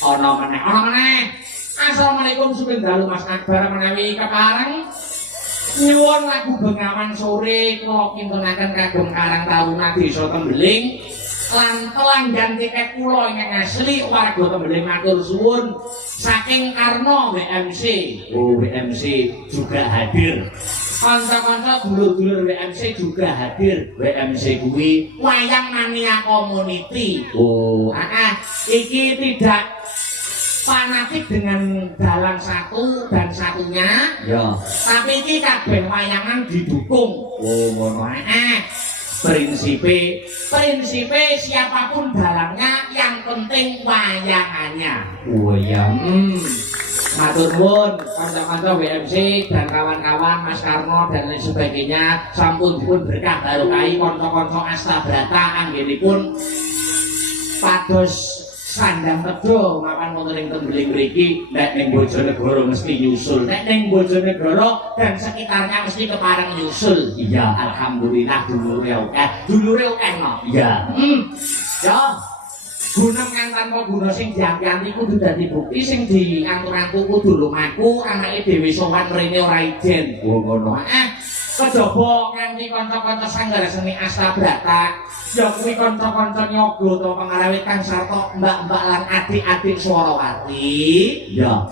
Ana meneh. Assalamualaikum suping dalu Mas Akbar menawi kepareng nyuwun lagu Bengawan Sore kula kintunaken kagem Karang Taruna Desa Tembeling lan pelanggan tiket kula ingkang asli warga Tembeling matur suwun saking Karno WMC. Oh, WMC juga hadir. Kanca-kanca dulur-dulur WMC juga hadir. WMC kuwi Wayang Mania Community. Oh, iki tidak fanatik dengan dalang satu dan satunya. Ya. Tapi iki kabeh wayangan didukung. Oh, ngono. Prinsipe siapapun dalangnya yang penting wayangannya. Oh iya. Matur nuwun kanca-kanca WMC dan kawan-kawan Mas Karno dan lain sebagainya sampun dipun berkah barokah kanca-kanca Astabrata anggenipun pados sandang tedo mapan wonten ing Tembeling mriki nek ning Bojonegoro mesti nyusul nek ning Bojonegoro dan sekitarnya mesti kepareng nyusul. Iya, alhamdulillah dulure akeh no. Iya. Ya. Guna kan tanpa guna sing diampi-ampi kudu dadi bukti sing diantur-antur kudu lumaku anake dhewe sowan mrene ora ijen. Oh ngono. Kejaba nganti kanca-kanca sanggar seni Astabrata ya kuwi kanca-kanca nyogo utawa pengarawit kang sarta mbak-mbak lan adik-adik Swarawati. Ya.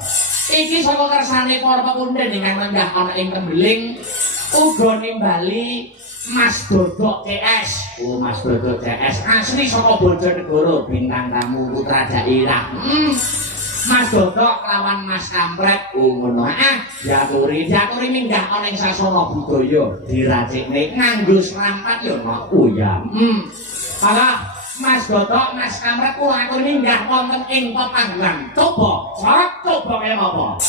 Iki saka kersane para pepundhen ingkang lenggah ana ing Tembeling uga nimbali Mas Dodok CS. Oh, Mas Dodok CS asli saka Bojonegoro, bintang tamu putra daerah. Mas Dodok lawan Mas Kampret. Oh, ngono. Diaturi minggah ana ing sasana budaya, diracikne nganggo serampat ya, Nok. Oh ya. Salah Mas Dodok, Mas Kampret kula aturi minggah wonten ing pepanggilan. Coba kaya apa?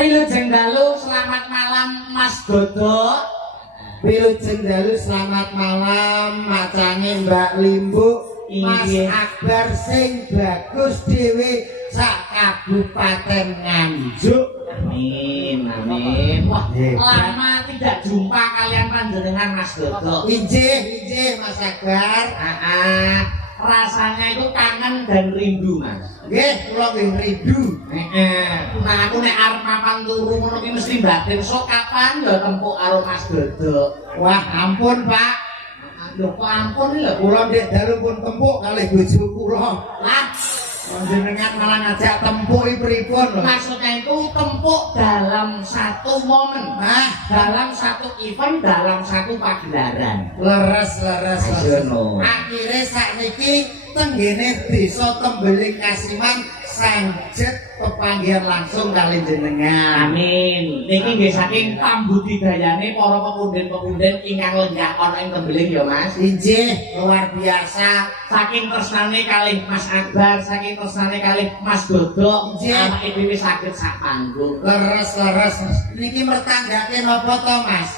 Wilujeng dalu, selamat malam Mas Dodok. Wilujeng dalu selamat malam macange Mbak Limbu Mas Akbar sing bagus dhewe sak Kabupaten Nganjuk. Amin, amin. Wah, lama tidak jumpa kalian panjenengan Mas Dodo. Injih Mas Akbar. Rasanya itu kangen dan rindu, Mas. Nggih, kula nggih rindu. Nah, aku nek arep mapan turu ngono ki mesti batin sok kapan ya tempuk karo Mas Dodo. Wah, ampun, Pak. Lho kok ampun lho. Kula ndek dalu pun tempuk kalih bojo kula. Lah, panjenengan malah ngajak tempuk iki pripun lho? maksudnya itu tempuk dalam satu momen. Dalam satu event, dalam satu pagelaran. Leres. Akhirnya sakniki tenggene desa Tembeling Kasiman sanjet pepanggihan langsung kali jenengan. Amin. Niki nggih saking pambudidayane para pepunden-pepunden ingkang lenggah ana ing Tembeling ya, Mas. Injih, luar biasa. Saking tresnane kalih Mas Akbar, saking tresnane kalih Mas Dodo, awake dhewe saged sak panggung. Leres. Niki mertanggake napa to, Mas?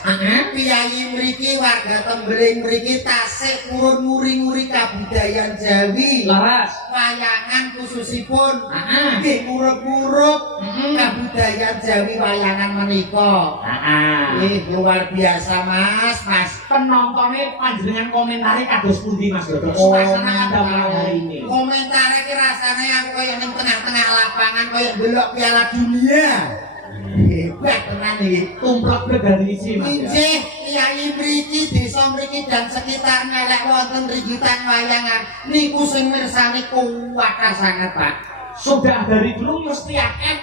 Piyayi mriki warga Tembeling mriki tasih purun nguri-nguri kabudayan Jawi. Leres. Wayangan khususipun nggih murup-murup kabudayan Jawi wayangan menika. Luar biasa, Mas. Penontonnya panjenengan komentari kados pundi Mas Dodo? Suasana kada hari ini. Komentare ki rasane aku kaya ning tengah-tengah lapangan kaya delok Piala Dunia. Hebat tenan iki. Tumplek dari isi, Mas. Injih, kiai mriki desa mriki dan sekitarnya lek wonten rigitan wayangan niku sing mirsani kuwat sangat, Pak. Sudah dari dulu mesti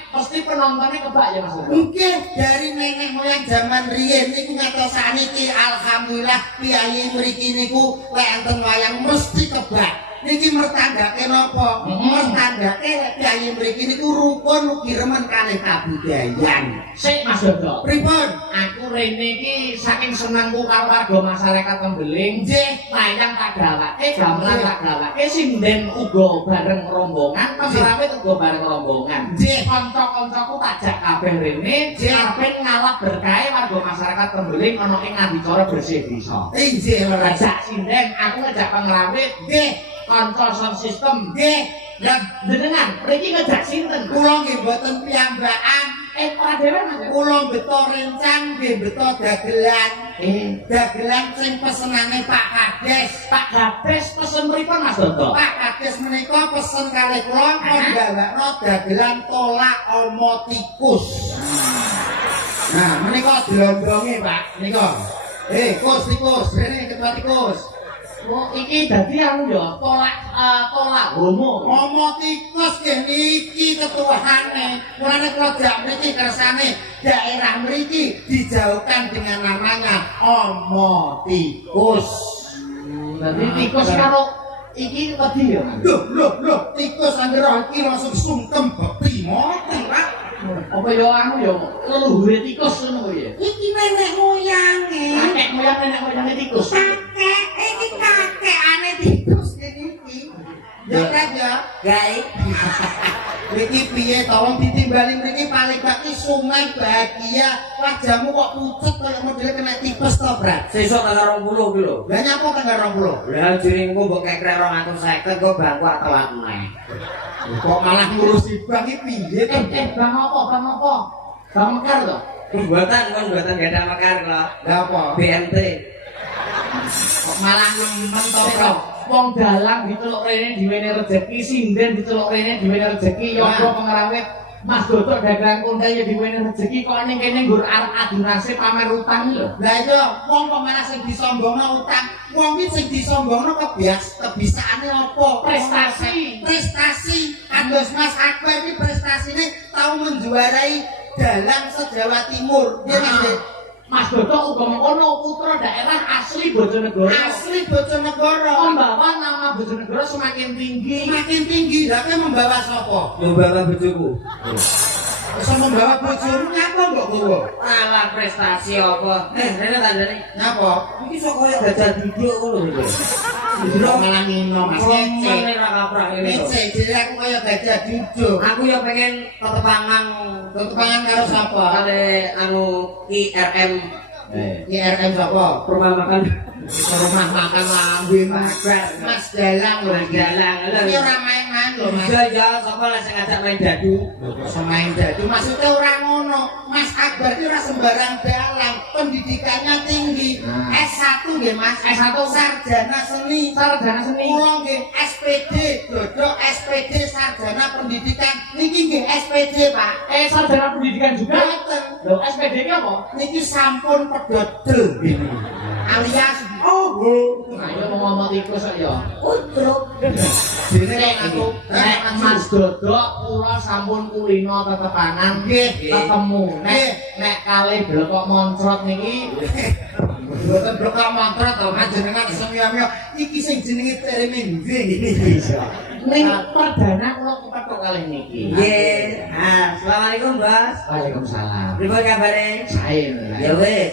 pasti penontonnya kebak ya Mas. Mungkin dari nenek moyang zaman riyen niku ngantos saniki alhamdulillah piyayi mriki niku lek enten wayang mesti kebak. Niki mertandake napa? Mertandake lek piyayi mriki niku rukun ugi remen kalih kabudayan. Sik Mas Dodo. Pripun? Aku rene iki saking senengku karo warga masyarakat Tembeling. Nggih, wayang tak gawake, gamelan tak gawake, sinden uga bareng rombongan, pesrawit uga bareng rombongan. Nggih, kanca-kancaku tajak kabeh rene, kabeh ngalah berkahe warga masyarakat Tembeling ana ing adicara bersih desa. Injih, ngajak sinden, aku ngajak pengrawit. Nggih, kanca sound system. Nggih, lan jenengan mriki ngajak sinten? Kula nggih mboten piyambakan. Para dhewe Mas. Kula beto rencang nggih beto dagelan. Dagelan sing pesenane Pak Kades. Pak Kades pesen pripun Mas Dodo? Pak Kades menika pesen kalih kula gawakno dagelan tolak omo tikus. Nah, menika dilondonge, Pak. Menika. Tikus, rene ketua tikus. Oh, iki dadi anu ya, tolak homo. Omo tikus nggih niki ketuane. Mulane kula jak mriki kersane daerah mriki dijauhkan dengan namanya omo tikus. Dadi tikus karo iki wedi ya, Mas. Loh, tikus anggere iki langsung sungkem bekti mati, Pak. Apa ya anu ya, leluhure tikus ngono ya. Iki nenek moyange. Kakek moyang nenek moyange tikus. Iki kakekane tikus iki. Ya kan ya, guys. Iki piye tolong ditimbali mriki paling gak ki sungai bahagia. Wajahmu kok pucet kaya modele kena tipes to, Brat. Sesuk tanggal 20 ki lho. Lah nyapa tanggal 20? Lah jiringku mbok kekrek 250 kok bangku telat meneh. Kok malah ngurusi bang iki piye to? Bang apa? Bang Mekar to? Mboten gada mekar kok. Lah apa? BMT. Kok malah nemen to, Bro? Wong dalang diceluk rene diwene rejeki, sinden diceluk rene diwene rejeki, yoga pengrawit Mas Dodo dagang kondang ya diwene rejeki kok ning kene nggur arep adu nasib pamer utang lho. Lah iya, wong kok malah sing disombongno utang. Wong iki sing disombongno kebiasaane apa? Prestasi. Kados Mas Akbar iki prestasine tau menjuarai dalang se-Jawa Timur. Nggih Mas. Mas Dodo uga mengkono putra daerah asli Bojonegoro. Membawa nama Bojonegoro semakin tinggi. Lah kowe membawa sapa? Membawa bojoku. Bisa membawa bojomu nyapa mbok kowe? Alah prestasi apa? Rene tandane. Nyapa? Iki sok koyo gajah diduk ngono lho. Diduk malah ngino Mas. Ngene ra kaprah ngene. Dhewe aku kaya gajah duduk. Aku ya pengen tetepangan karo sapa? Kale anu IRM IRM sapa? Rumah makan Rumah makan lambe Mas Dalang lho. Mas Dalang. Ini ora main-main lho Mas. Iya ya, sapa lah sing ngajak main dadu? Semain dadu maksudnya ora ngono. Mas Akbar iki ora sembarang dalang, pendidikannya tinggi. S1 nggih Mas. S1 sarjana seni. Sarjana seni. Kula nggih SPD, dodok SPD sarjana pendidikan. Niki nggih SPD, Pak. Sarjana pendidikan juga. Boten. Lho, SPD ki apa? Niki sampun pedodel gini. Alias Ayo ngomong tikus kok ya. utruk. Nek aku nek Mas Dodok kula sampun kulino tetepanan ketemu. Nek kalih blekok moncrot niki Boten blokak mantra to panjenengan semia-mia iki sing jenenge tereme nggih. ning perdana kula kepethuk kalih niki. Nggih. Assalamualaikum, Bos. Waalaikumsalam. Pripun kabare? Sae. Ya wis.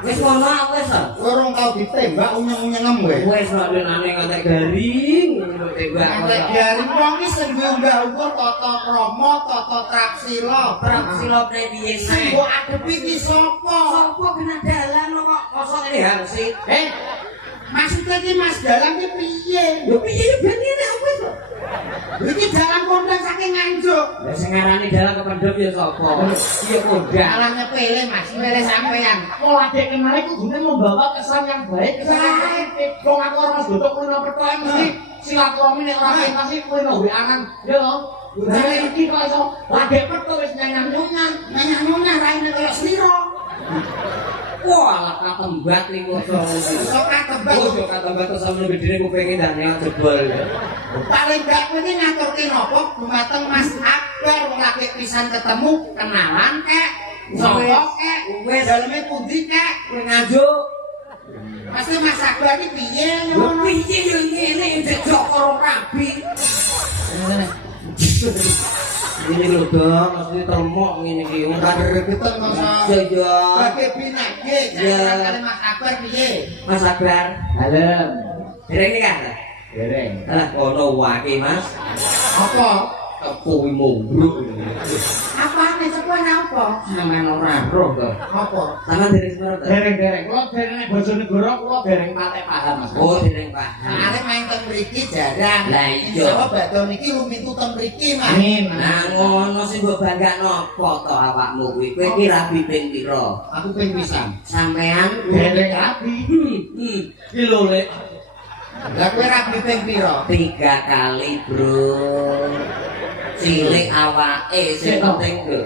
Wis ngono wis to. Lorong tau ditembak unyeng-unyengem kowe. Wis kok denane ngatek garing tembak. Nek diari wong iki sing unggah-ungguh tata krama, tata traksila, Praksila piye sing mbok adepi iki sapa? Sopo kena dalan kok kosong ini hansip. Maksudnya iki Mas Dalang iki piye? Lho piye ben ngene wis kok. Iki dalang kondang saking Nganjuk. Lah sing ngarani dalan kependhep ya sapa? Iya kondang. Dalang nyepele Mas, nyepele sampean. Pola dek kenal itu gune membawa kesan yang baik. Wong aku ora Mas Dodok kulino percaya mesti silaturahmi nek ora pentas iki kulino weangan. Ya lho. Lah iki kok iso lagek petu wis nyanyang-nyunyan. Nanya-nanya raine kaya sliro. Wah, lah katembat ning moso. Sok katebak. Oh, yo katembat terus sampe gedene kupinge ndane jebol. Paling gak kowe iki ngaturke napa dumateng Mas Akbar wong lagi pisan ketemu kenalan kek. Sapa kek? Wis Daleme pundi kek? kowe nganjuk. Pasti Mas Akbar iki piye Lho ngono? piye yo ngene jejok karo rabi. Ini lho dong, mesti termok ngene iki. Wong Ora gregetan masa. iya. Bagi binage, kali Mas Akbar piye? Mas Akbar, Dalem. dereng nikah. Dereng. Lah ono wae, Mas. Apa? Kepuwi mumbruk. Apane sepuh apa? Sampeyan ora roh to. Apa? Sampeyan dereng sepuro to? Dereng. Kula dereng Bojonegoro kula dereng patek paham Mas. Oh, dereng Pak. Arep main teng mriki jarang. Lah iya. Insyaallah badhe niki lumitu teng mriki, Mas. Amin. Nah ngono sing mbok banggakno apa to awakmu kuwi? Kowe iki rabi ping pira? Aku ping pisan. Sampeyan Dereng rabi. Iki lho Lek. Lah kowe rabi ping pira? 3 kali, Bro. Cilik awake sing penting lho.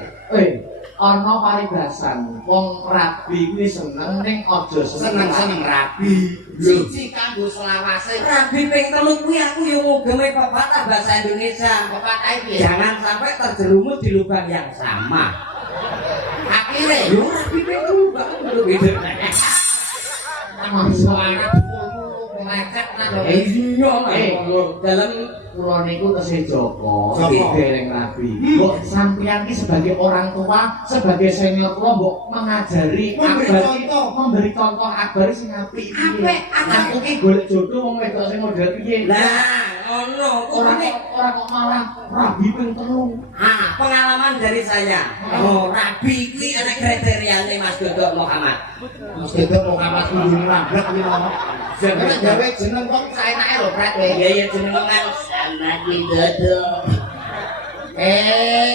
Ana paribasan. Wong rabi kuwi seneng ning aja Seneng-seneng rabi. Siji kanggo selawase. Rabi ping 3 kuwi aku yo ngugeme pepatah bahasa Indonesia. Pepatah piye? Jangan sampai terjerumus di lubang yang sama. Akhire Yo rabi ping 3 Pak lho gitu. suara lecet nang lho. Iya lah. Dalam kula niku tesih Joko, Joko. dereng rabi. Mbok sampeyan iki sebagai orang tua, sebagai senior kula mbok mengajari memberi contoh Akbar sing apik. Apik, Aku ki golek jodoh wong wedok sing model piye. nah, ono Ora kok malah rabi ping 3. pengalaman dari saya. Oh, rabi kuwi ana kriteriane Mas Dodok Muhammad. Mas Dedok Muhammad kudu nabrak iki ngono. Jangan gawe jeneng kok saenake lho, Pret we. Iya ya jenengan anak kuwi Dodok. Kowe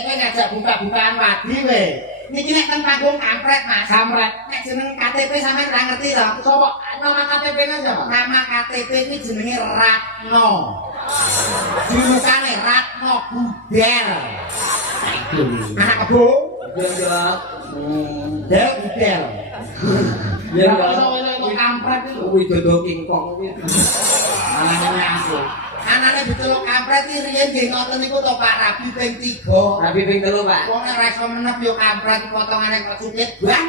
ngajak buka-bukaan wadi we. Niki nek teng panggung kampret, Mas. Kampret. Nek jeneng KTP sampean ora ngerti to? Sopo nama KTP-ne siapa? Nama KTP iki jenenge Ratno. Julukane Ratno Budel. Anak kebo, Dodok. Del Budel. Ya Lah kok iso itu kampret itu. kuwi Dodok King Kong kuwi. Anane asu. Anane dituluk kampret iki riyen nggih ngoten niku to Pak Rabi ping 3. Rabi ping 3, Pak. Wong nek ora iso menep yo kampret potongane kok cukit bang.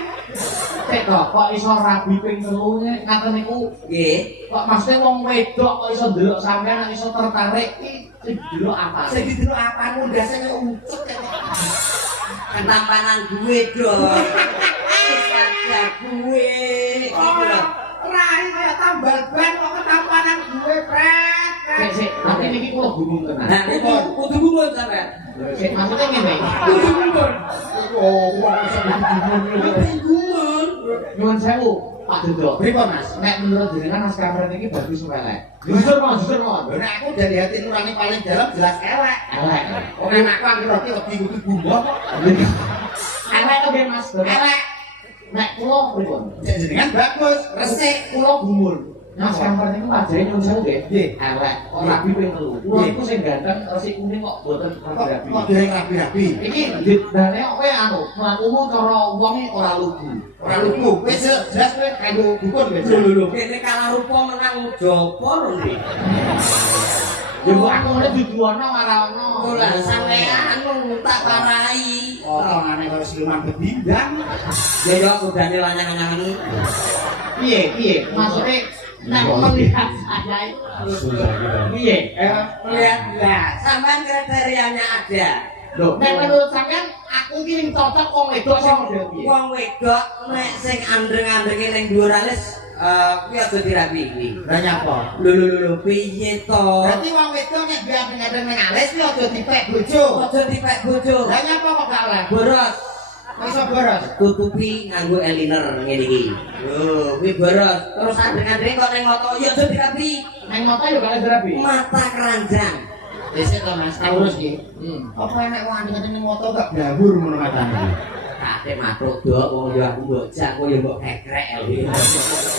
Cek kok iso rabi ping 3 ngaten niku. Nggih. Kok maksudnya wong wedok kok iso ndelok sampean iso tertarik iki sing ndelok apa? Sing didelok apa mundase kaya ucuk kene. Ketampanan gue dong. Saja gue. Rai kaya tambal ban kok ketampanan gue pret. Sik, tapi niki kula bingung tenan. Nah, kudu gumun sampean. Sik, maksudnya ngene. Kudu gumun. Oh, wong iso Kudu gumun. Nyuwun sewu, Pak Dodo. Pripun Mas? Nek menurut jenengan Mas Kamret iki bagus apa elek? Jujur mau. Nek aku dari hati nurani paling dalam jelas elek. Elek. Oke, aku anggere roti wedi kudu bumbu kok. Elek to nggih Mas. Elek. Nek kula pripun? Jenengan bagus, resik. Kula gumun. Mas Kamret iki wajahnya nyuwun sewu nggih. Nggih. Elek. Kok rabi ping 3. Kula iku sing ganteng resik kuning kok mboten rabi-rabi. Kok dereng rapi-rapi. Iki dane kowe anu, mlakumu cara wonge ora lugu. Ora lugu, wis jelas kowe kanggo dukun wis. Lho, kene kalah rupa menang jopo lho iki. Ya kok aku ngene duduana ora ono. Lah sampean tak parai. Potongane karo siluman bebindang. Ya yo kudane lanyang-lanyangan. Piye? Maksude nek melihat saya itu piye? Lihat lah, sampean kriterianya ada. Loh, nek menurut sampean aku ki cocok wong wedok sing model piye? Wong wedok nek sing andreng-andrenge ning dhuwur alis kuwi aja dirapi iki. Lah nyapa? Lho piye to? Berarti wong wedok nek biar-biar ning alis ki aja dipek bojo. Aja dipek bojo. Lah nyapa kok gak oleh? Boros. Iso boros. Tutupi nganggo eliner ngene iki. Lho, kuwi boros. Terus andreng-andreng kok ning moto ya aja dirapi. Neng mata yo gak dirapi. Mata keranjang. Dhisik to Mas, tak urus ki. Apa enek wong andeng ning moto gak blabur ngono katane. Kate matuk dok wong yo aku bocah kok yo mbok kekrek lho.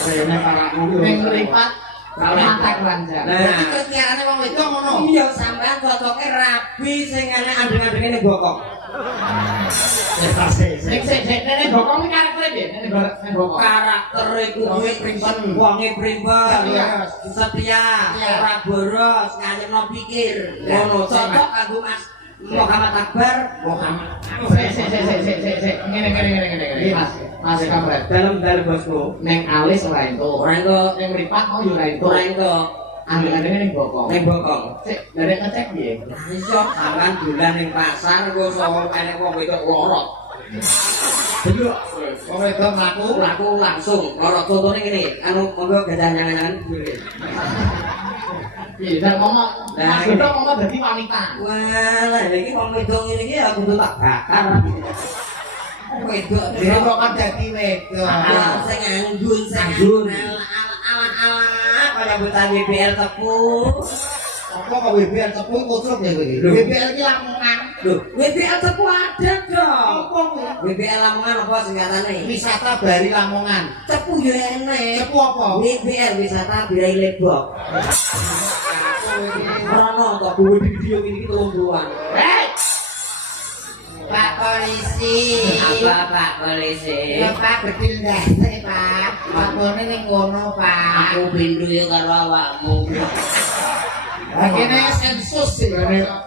Kayane paraku Ning mripat mata keranjang. Berarti kriteриane wong wedok ngono. Iya sampean cocoke rabi sing enek andeng-andenge ning bokong. Sik nene bokong iki karaktere piye? Nene bokong. Karaktere kudu Wonge primpen. wonge primpen, Setia. setia, Iya. ora boros, nganyemno pikir. Ngono cocok kanggo Mas Muhammad Akbar. Sik. Ngene. Mas Kamret. Dalam bosku. Neng alis ora entuk. Ora entuk, Neng mripat mau yo ora entuk. ora entuk. Andeng-andenge ning bokong. Ning bokong. Sik, dari ngecek piye? Lah iso sampean dolan ning pasar kok iso enek wong wedok lorot. Delok. Wong wedok mlaku. Laku langsung lorot contone ngene. Anu monggo ganjangan-ganjangan. Piye dan ngomong, Nah, Mas Dodo ngomong dadi wanita. Wah, lah iki wong wedok ngene iki aku kudu tak bakar. Wedok Dia kok kan dadi wedok. sing anggun, sing anggun. Ala-ala kaya buta BBL tepu. Apa kok WBL cepu kucuk ya kowe iki? Lho. WBL ki Lamongan. Loh, WBL tepu ada dong. Apa kuwi? WBL Lamongan apa singkatane? Wisata Bali Lamongan. Cepu yo enek. Cepu apa? WBL wisata Birai Lebok. Rono to duwe di video ini 30-an. Hei! Pak Polisi. Apa Pak Polisi? Ya Pak bedil ndase Pak. Lapone ning kono Pak. Aku bindu ya karo awakmu. Lah kene sensus sih.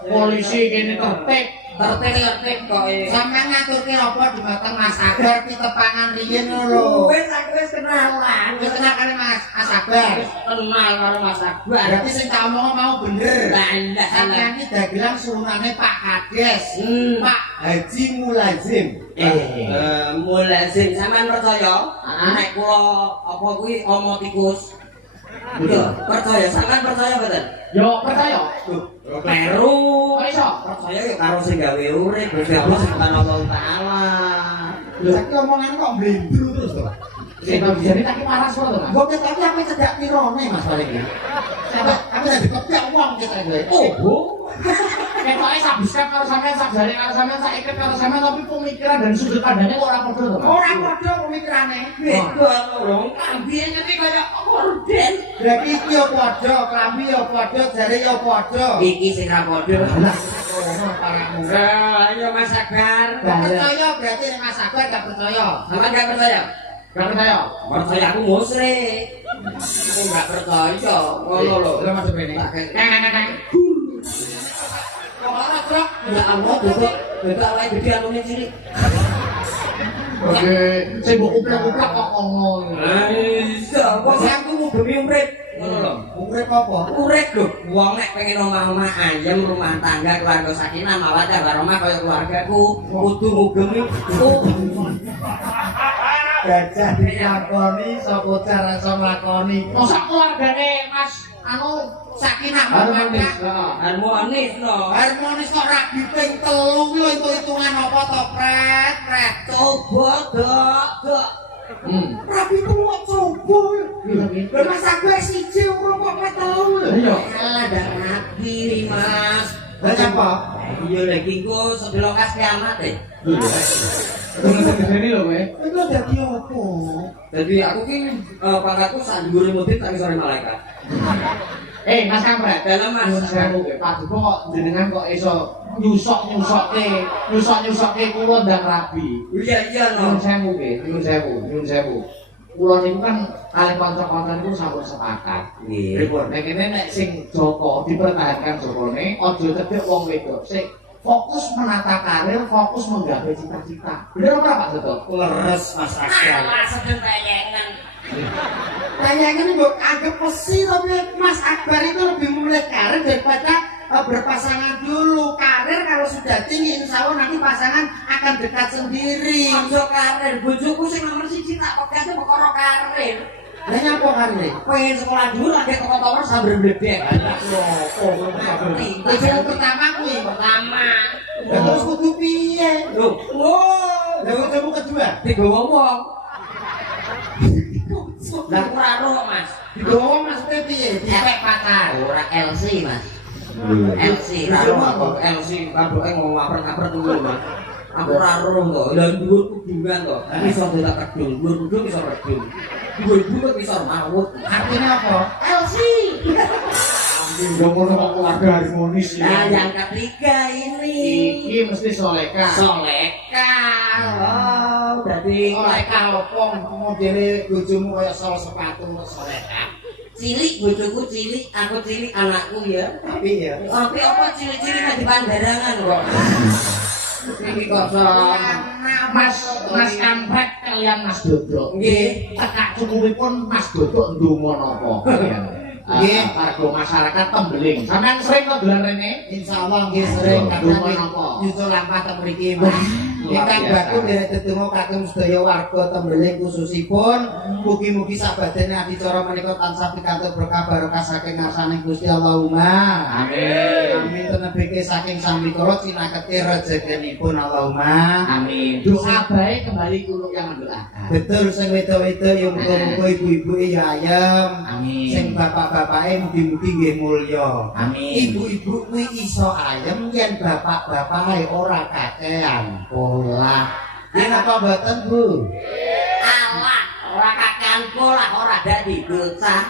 Polisi kene tertib. Tertib kok iki. Sampeyan ngaturke apa dumateng Mas Sabar ki tepangan riyen ngono lho. Aku wis kenalan. Wis kenal karo Mas Sabar. Kenal karo Mas Akbar. Berarti sing tak omong mau bener. Lah ndak Sampeyan iki dagelan surunane Pak Kades. Pak Haji Mulazim. Mulazim sampean percaya? Nek kula apa kuwi omong tikus. Yo, percaya sampean percaya mboten? Yo percaya. Kleru. Kok iso? Percaya ya karo sing gawe urip, Gusti Allah subhanahu wa taala. Lho saiki omongan kok mblendru terus to. Sing jadi tak paras kok to, Mas. Mbok tapi aku cedak pirone Mas paling iki. Aku lagi kepyak wong kita kowe. Oh, Ketoknya sak biskap karo sampean, sak jari karo sampean, sak iket karo sampean, tapi pemikiran dan sudut pandangnya kok ora padha to, Mas. Ora padha pemikirane. Beda lho, kambiyen ngerti kaya orden. Berarti iki yo padha, klambi yo padha, jare yo padha. Iki sing ra padha. Lah, ngono paramu. Ayo Mas Akbar. Gak percaya berarti nek Mas Sabar gak percaya. Sampeyan gak percaya? Gak percaya? Percaya aku musyrik. Aku gak percaya. Ngono lho. Lha masuk rene. Kok ora truk? Ya Allah, bedok awake gede anune cilik. Oke, sing mbok uplek-uplek kok ngono. Iya, kok aku ngugemi urip. Ngono lho. Urip apa? Urip lho, wong nek pengen omah-omah ayem, rumah tangga, keluarga sakinah, mawaddah warahmah kaya keluargaku, kudu ngugemi Gajah dilakoni sapa cara iso nglakoni. Masa keluargane Mas anu Sakinah harmonis. mawaddah. harmonis no. Harmonis kok rabi ping 3 kuwi lho hitung-hitungan apa to, Pret? Coba dok. Rabi ku kok cobol. Lha Mas Akbar siji urung kok telu lho. Iya. Alah dak rapi Mas. Lah apa? Iya lagi ku sebelum kas kiamat deh. Ini lho kowe. Itu dadi apa? Jadi aku ki pangkatku sak dhuwure mudin tak sore malaikat. Mas Kampret, Dalam Mas. nyuwun sewu kowe. Paduka kok jenengan kok iso nyusok-nyusokke kula ndang rabi. Iya Nyuwun no. sewu kowe, nyuwun sewu. Kula niku kan kalih kanca-kanca niku sampun sepakat. Nggih. Pripun? Nek kene nek sing Joko dipertahankan Jokone, aja cedhek wong wedok. Sik fokus menata karir, fokus menggapai cita-cita. Bener apa Pak Seto? Leres Mas Akbar. Alah sedeng bayangan. Tayangan gue agak pesi tapi Mas Akbar itu lebih memilih karir daripada berpasangan dulu. Karir kalau sudah tinggi insya Allah nanti pasangan akan dekat sendiri. Ojo karir, bojoku sing nomor 1 tak pegat perkara karir. Lah nyapa karir? Pengen sekolah dulu lagi toko tower sambil bledek. Tujuan pertama kuwi. Pertama. Terus kudu piye? Loh, wow. Lah ketemu kedua. Digawa wong. Lah ora roh, Mas. Digawa maksudnya piye? Dipek pacar. Ora LC, Mas. LC, Bisa ora apa? roh. LC kadoke ngomong apret-apret dulu, Mas. Aku ora roh to. Lah dhuwur kudungan to. Iso delok kedung, dhuwur kudung iso kedung. Dhuwur dhuwur iso mawut. Artinya apa? LC. Yo ngono kok keluarga harmonis ya. Nah, yang ketiga ini. Iki mesti soleka. Soleka. Oh, berarti Oleh kalopong modele bojomu kaya sol sepatu soleka. cilik bojoku cilik, aku cilik anakku ya. Tapi ya. Tapi apa cilik-cilik nek di pandarangan kok. Iki kok Mas Kampret kalian Mas Dodo. Nggih. Tekak cukupipun Mas Dodo ndonga napa kalian? Nggih. Warga masyarakat Tembeling. Sampeyan sering kok dolan rene? Insya Allah nggih sering Donga kadang napa? nyusul lampah teng mriki Mas. Ingkang bakul derek tetunggu kagem sedaya warga Tembeling khususipun mugi-mugi sabadane adicara menika tansah pikantuk berkah barokah saking ngarsaning Gusti Allahumma. Amin. Amin tenebeke saking Sang Mikoro cinaketi rezekinipun Allahumma. Amin. Doa baik kembali kuluk yang mendoakan. Betul sing wedok-wedok ya muga-muga ibu-ibu ya ayem. Amin. Sing bapak-bapake mugi-mugi nggih mulya. Amin. Ibu-ibu kuwi iso ayem yen bapak-bapake ora kakean pola. Yen apa mboten, Bu? alah, ora kakean pola, ora dadi bocah.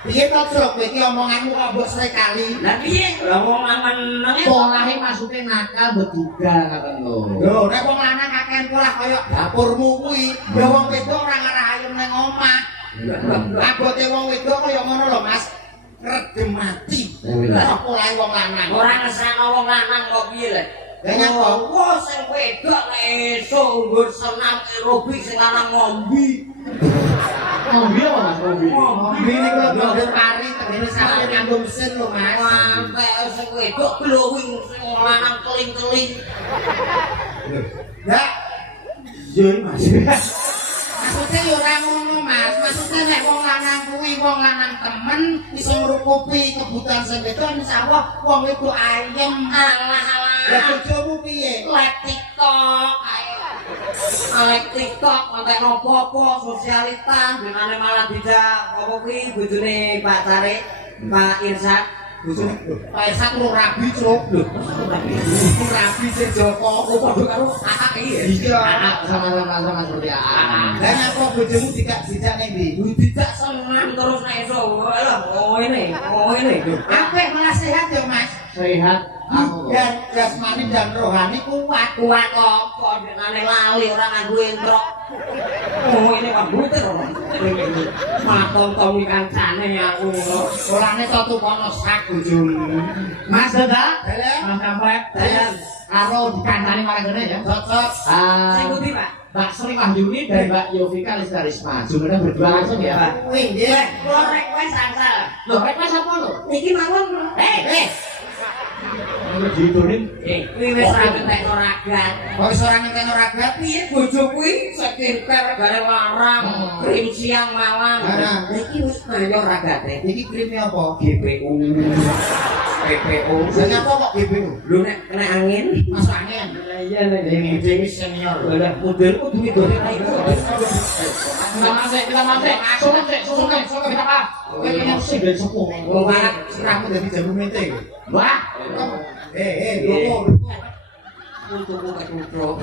Piye to, Cuk? Iki omonganmu kok mbok sekali. Lah piye? Lah wong meneng Polahe maksudnya nakal bedugal ngaten lho. Lho, nek wong lanang kakean pola kaya dapurmu kuwi, ya wong wedok ora ngarah ayem nang omah. Abote wong wedok kaya ngono lho, Mas. Redem mati. Ora polahe wong lanang. ora ngesana wong lanang kok piye lho. Lah nyapa? Wah, sing wedok nek esuk nggur senam aerobik sing lanang ngombi. Ngombe apa Mas ngombe? Ngombe niku nggo pari tegene sampe nganggo mesin lho, Mas. Sampai sing wedok glowing sing lanang keling-keling. Lah, iya Mas. Maksudnya ya ora ngono, Mas. Maksudnya nek wong lanang kuwi wong lanang temen iso ngrukupi kebutuhan sing wedok insyaallah wong wedok ayem. Alah. Lah bojomu piye? Lek TikTok. Lek TikTok ngantek nopo-opo sosialita jenenge malah dijak apa kuwi bojone Pak Cari, Pak Irsyad. Bojone Pak Irsyad lu rabi, Cuk. Lho, rabi sing Joko padha karo akak iki. Iya. Sama seperti AA. Lah nyapa bojomu dijak ning ndi? Dijak senam terus nek esuk. Lah, oh ini. Apik malah sehat ya, Mas. Sehat aku. Dan jasmani dan rohani kuat. Kuat apa jenenge lali ora nganggo entrok. Oh ini komputer. Malah tonton kancane aku. Olane to tukono sak bojomu. Mas Dodo, Dalam. Mas Kampret, Dalam. karo dikancani marang kene ya. Cocok. Sing putih, Pak. Mbak Sri Wahyuni dan Mbak Yovika Listarisma. Jumlahnya berdua langsung ya, Pak. Wih, nggih. Kula request angsal. Loh, request apa lo? Niki mawon. Diitunin. Kuwi wis ra entekno ragat. Kok iso ora ngenteni ragat? Piye bojo kuwi skincare gare larang, krim siang malam. Nah. Niki wis mayo ragate. Iki krime apa? GPU. GPO. Saya apa kok GPU? Lu nek kena angin, Masuk angin. iya nek Ini Dewi senior. udah modelku duwe gore iku. Kita masuk. Susun kita apa? Kowe pengen sing ben sepuh. Wong barat siramu dadi jamu mente. Wah, Loko. Untukku ketutruk.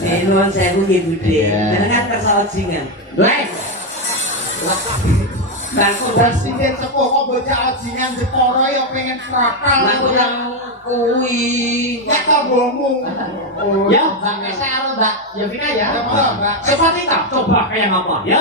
Nuwun sewu nggih Budhe. Jenengan kersa ojingan. wes. Dan presiden sepuh kok bocah ojingan Jepara ya pengen protol. Lah kok yang kuwi. Ya kok bomu. Ya, Mbak Esa karo Mbak Yovina ya. Ya, Mbak. Seperti tak? Coba kayak apa? Ya.